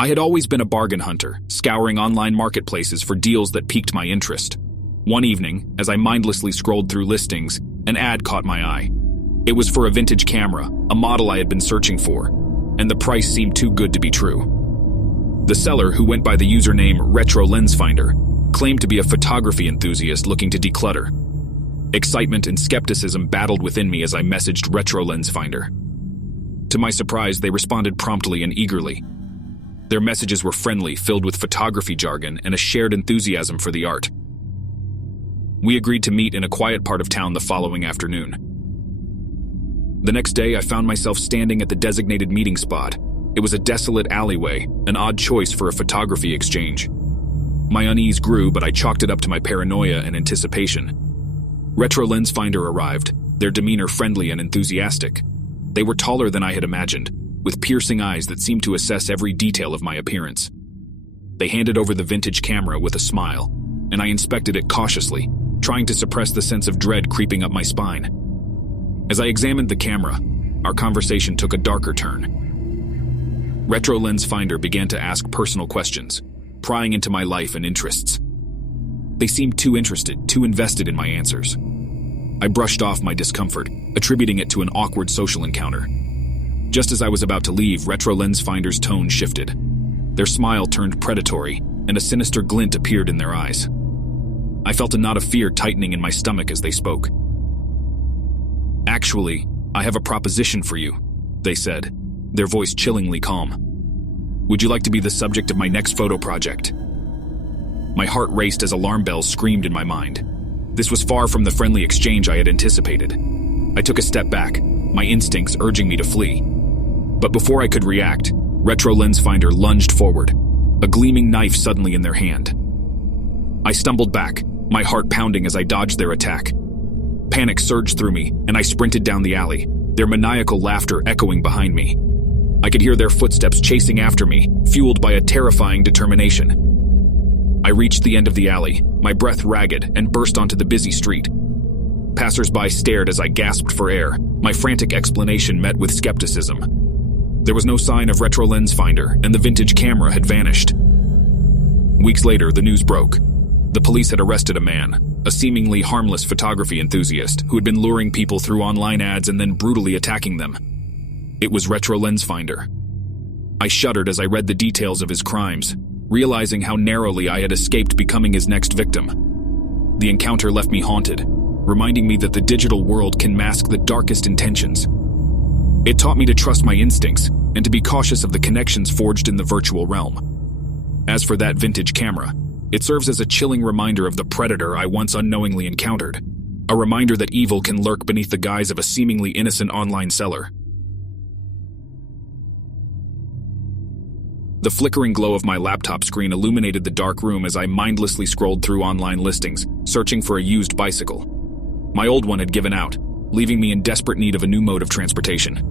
I had always been a bargain hunter, scouring online marketplaces for deals that piqued my interest. One evening, as I mindlessly scrolled through listings, an ad caught my eye. It was for a vintage camera, a model I had been searching for, and the price seemed too good to be true. The seller, who went by the username Retro Lens Finder, claimed to be a photography enthusiast looking to declutter. Excitement and skepticism battled within me as I messaged Retro Lens Finder. To my surprise, they responded promptly and eagerly. Their messages were friendly, filled with photography jargon and a shared enthusiasm for the art. We agreed to meet in a quiet part of town the following afternoon. The next day, I found myself standing at the designated meeting spot. It was a desolate alleyway, an odd choice for a photography exchange. My unease grew, but I chalked it up to my paranoia and anticipation. Retro Lens Finder arrived, their demeanor friendly and enthusiastic. They were taller than I had imagined, with piercing eyes that seemed to assess every detail of my appearance. They handed over the vintage camera with a smile, and I inspected it cautiously, trying to suppress the sense of dread creeping up my spine. As I examined the camera, our conversation took a darker turn. Retro Lens Finder began to ask personal questions, prying into my life and interests. They seemed too interested, too invested in my answers. I brushed off my discomfort, attributing it to an awkward social encounter. Just as I was about to leave, Retro Lens Finder's tone shifted. Their smile turned predatory, and a sinister glint appeared in their eyes. I felt a knot of fear tightening in my stomach as they spoke. "Actually, I have a proposition for you," they said, their voice chillingly calm. "Would you like to be the subject of my next photo project?" My heart raced as alarm bells screamed in my mind. This was far from the friendly exchange I had anticipated. I took a step back, my instincts urging me to flee. But before I could react, Retro Lens Finder lunged forward, a gleaming knife suddenly in their hand. I stumbled back, my heart pounding as I dodged their attack. Panic surged through me, and I sprinted down the alley, their maniacal laughter echoing behind me. I could hear their footsteps chasing after me, fueled by a terrifying determination. I reached the end of the alley, my breath ragged, and burst onto the busy street. Passers-by stared as I gasped for air, my frantic explanation met with skepticism. There was no sign of Retro Lens Finder, and the vintage camera had vanished. Weeks later, the news broke. The police had arrested a man, a seemingly harmless photography enthusiast who had been luring people through online ads and then brutally attacking them. It was Retro Lens Finder. I shuddered as I read the details of his crimes, realizing how narrowly I had escaped becoming his next victim. The encounter left me haunted, reminding me that the digital world can mask the darkest intentions. It taught me to trust my instincts and to be cautious of the connections forged in the virtual realm. As for that vintage camera, it serves as a chilling reminder of the predator I once unknowingly encountered, a reminder that evil can lurk beneath the guise of a seemingly innocent online seller. The flickering glow of my laptop screen illuminated the dark room as I mindlessly scrolled through online listings, searching for a used bicycle. My old one had given out, leaving me in desperate need of a new mode of transportation.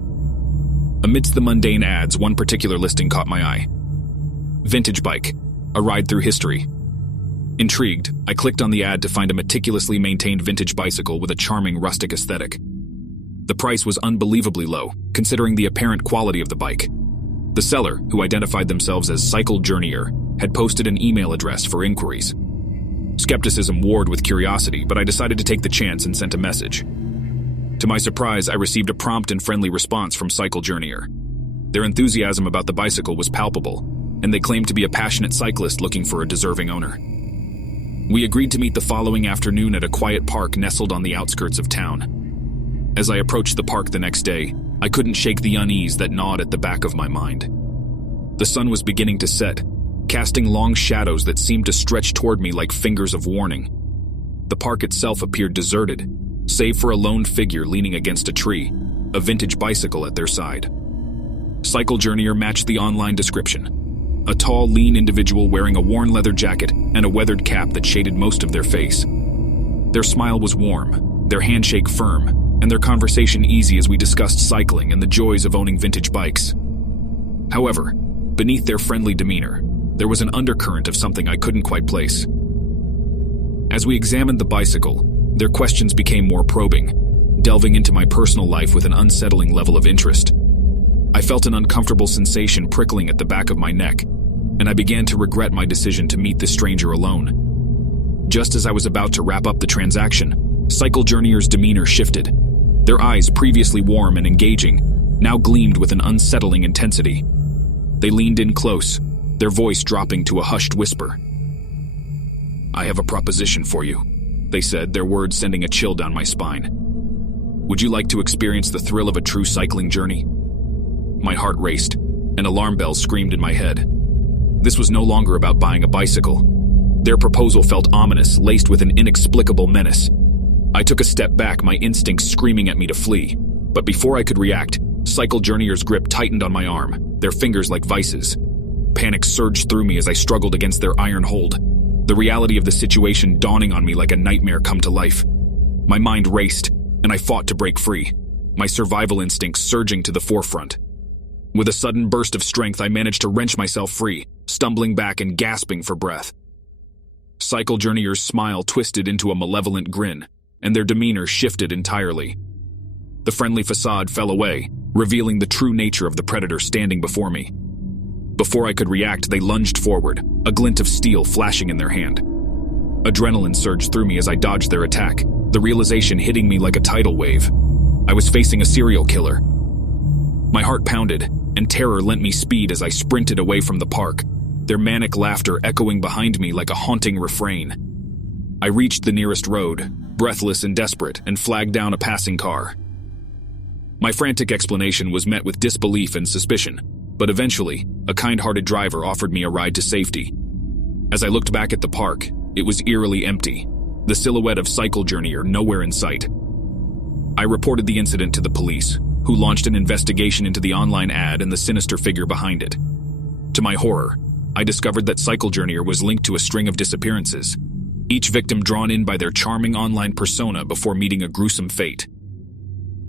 Amidst the mundane ads, one particular listing caught my eye. Vintage bike, a ride through history. Intrigued, I clicked on the ad to find a meticulously maintained vintage bicycle with a charming rustic aesthetic. The price was unbelievably low, considering the apparent quality of the bike. The seller, who identified themselves as Cycle Journeyer, had posted an email address for inquiries. Skepticism warred with curiosity, but I decided to take the chance and sent a message. To my surprise, I received a prompt and friendly response from Cycle Journeyer. Their enthusiasm about the bicycle was palpable, and they claimed to be a passionate cyclist looking for a deserving owner. We agreed to meet the following afternoon at a quiet park nestled on the outskirts of town. As I approached the park the next day, I couldn't shake the unease that gnawed at the back of my mind. The sun was beginning to set, casting long shadows that seemed to stretch toward me like fingers of warning. The park itself appeared deserted, save for a lone figure leaning against a tree, a vintage bicycle at their side. Cycle Journeyer matched the online description. A tall, lean individual wearing a worn leather jacket and a weathered cap that shaded most of their face. Their smile was warm, their handshake firm, and their conversation easy as we discussed cycling and the joys of owning vintage bikes. However, beneath their friendly demeanor, there was an undercurrent of something I couldn't quite place. As we examined the bicycle, their questions became more probing, delving into my personal life with an unsettling level of interest. I felt an uncomfortable sensation prickling at the back of my neck, and I began to regret my decision to meet this stranger alone. Just as I was about to wrap up the transaction, Cycle Journeyer's demeanor shifted. Their eyes, previously warm and engaging, now gleamed with an unsettling intensity. They leaned in close, their voice dropping to a hushed whisper. "I have a proposition for you," they said, their words sending a chill down my spine. "Would you like to experience the thrill of a true cycling journey?" My heart raced, and alarm bells screamed in my head. This was no longer about buying a bicycle. Their proposal felt ominous, laced with an inexplicable menace. I took a step back, my instincts screaming at me to flee. But before I could react, Cycle Journeyer's grip tightened on my arm, their fingers like vices. Panic surged through me as I struggled against their iron hold, the reality of the situation dawning on me like a nightmare come to life. My mind raced, and I fought to break free, my survival instincts surging to the forefront. With a sudden burst of strength, I managed to wrench myself free, stumbling back and gasping for breath. Cycle Journeyer's smile twisted into a malevolent grin, and their demeanor shifted entirely. The friendly facade fell away, revealing the true nature of the predator standing before me. Before I could react, they lunged forward, a glint of steel flashing in their hand. Adrenaline surged through me as I dodged their attack, the realization hitting me like a tidal wave. I was facing a serial killer. My heart pounded, and terror lent me speed as I sprinted away from the park, their manic laughter echoing behind me like a haunting refrain. I reached the nearest road, breathless and desperate, and flagged down a passing car. My frantic explanation was met with disbelief and suspicion, but eventually, a kind-hearted driver offered me a ride to safety. As I looked back at the park, it was eerily empty, the silhouette of Cycle Journeyer nowhere in sight. I reported the incident to the police, who launched an investigation into the online ad and the sinister figure behind it. To my horror, I discovered that Cycle Journeyer was linked to a string of disappearances, each victim drawn in by their charming online persona before meeting a gruesome fate.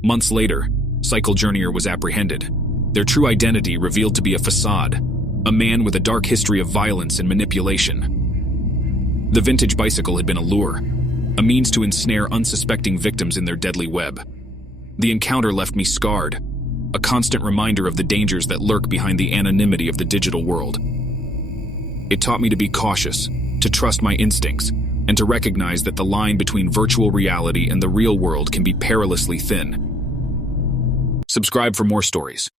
Months later, Cycle Journeyer was apprehended, their true identity revealed to be a facade, a man with a dark history of violence and manipulation. The vintage bicycle had been a lure, a means to ensnare unsuspecting victims in their deadly web. The encounter left me scarred, a constant reminder of the dangers that lurk behind the anonymity of the digital world. It taught me to be cautious, to trust my instincts, and to recognize that the line between virtual reality and the real world can be perilously thin. Subscribe for more stories.